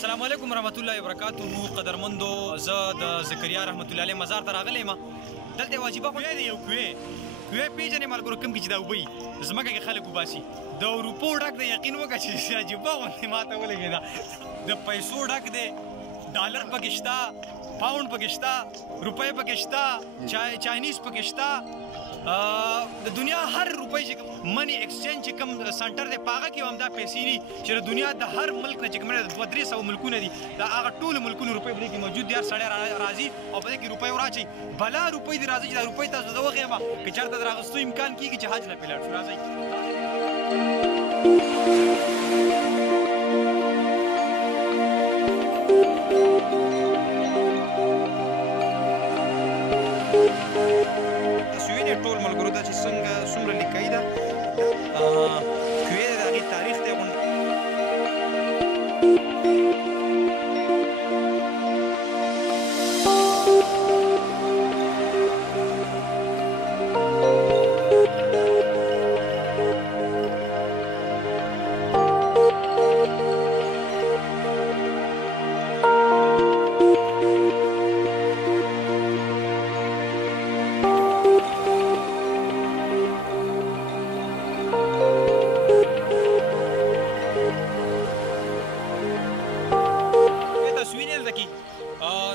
السلام علیکم ورحمت الله وبرکاتہ. قدرمندو زه د زکریا رحمت الله علیه مزار ته راغلی یم. دلته واجبه خو دی یو کوې پیژنې ملګرو کوم کې چې دا اوبه وي ځمکه کې خلک وباسي د اروپو ډک دی. یقین وکړه چې عجیبه غوندې ماته ولګېده. د پیسو ډک دی، ډالر پکې شته، پاونډ پکې شته، روپۍ پکې شته، چاینیز پکې شته. د دنیا هر روپۍ چې منی ایکسچینج چې کوم سنټر دی په هغه کې هم دا پیسې دي چې د دنیا د هر ملک نه چې کوم 200-300 ملکونه دي دا هغه ټولو ملکونو روپۍ په دې کې موجود دي. هر سړی راځي او په دې کې روپۍ وراچوي. بلا روپۍ دې راځي چې دا روپۍ تاسو زه وښیم که چېرته د راغستو امکان کېږي چې حج له پې لاړ شو. راځئ ټول ملګرو ته چې څومره لیکۍ ده کوې د هغې تاریخ دی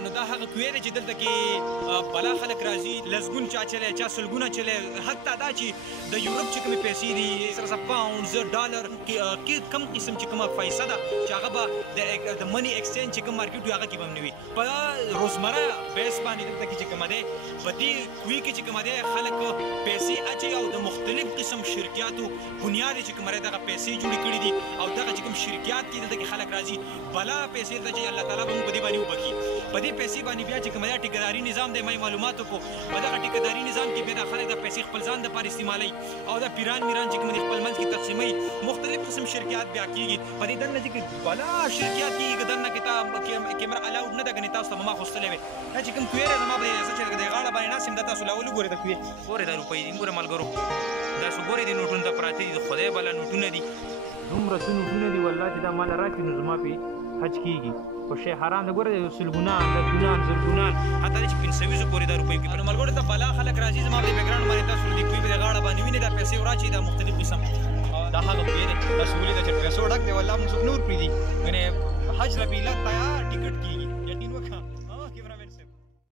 نو دا هغه کوې دی چې دلته کې بلا خلک راځي، لسګون چا چلی، چا سلګونه چلی. حتی دا چې د یورپ چې کومې پیسې دي سره پاونډز، ډالر، کم قسم چې کومه پیسه ده چې هغه به د منی ایکسچینج چې کوم مارکیټ وي هغه کې به هم نه وي. په روزمره بیس باندې دلته کې چې کومه دی په دې کوې کې چې کومه دی خلک پیسې اچوي او د مختلف قسم شرکیاتو بنیاد چې کومه دی دغه پیسې جوړې کړي دي او دغه چې کوم شرکیات کې دلته کې خلک راځي بلا پیسې ته چې الله تعالی به موږ په دې باندې وبخي. په دې پیسې باندې بیا چې کومه ټیکهداري نظام دی ما معلوماتو کو په دغه ټیکهداري نظام کې بیا د خلک د پیسې خپل ځان دپاره استعمالوي او د پیران میران چې کوم دي خپل منځ کې تقسیموي. مختلف قسم شرکیات بیا کېږي په دې دننه چې بلا شرکیات کېږي که دننه کې تا کیمره الاؤډ نه ده ګنې تاسو ته به ما اخیستلی وې. دا چې کوم کوې دی زما به زه چې د غاړه باندې ناست یم دا تاسو لاول وګورئ د کوې ګورئ دا روپۍ دي ګوره ملګرو دا څو ګورئ دې نوټونه ته پراته دي د خدای بلا نوټونه دي دومره څه نوټونه دي والله چې دا ماله راکړي نو زما پې حج کېږي. خو شی حرام ده ګوره سلګونان لسګونان زرګونان حتی دی چې 500 پورې دا روپۍ کوي. نو ملګرو ته بلا خلک راځي زما په بیکګراونډ باندې تاسو د کوې د غاړه باندې وینئ دا پیسې وراچوي دا مختلف قسم دا هغه کوې دی تاسو ولیده چې پیسو ډک دی والله موږ څوک نه ورپرېږدي ګنې حج له بیله تیار ټکټ کېږي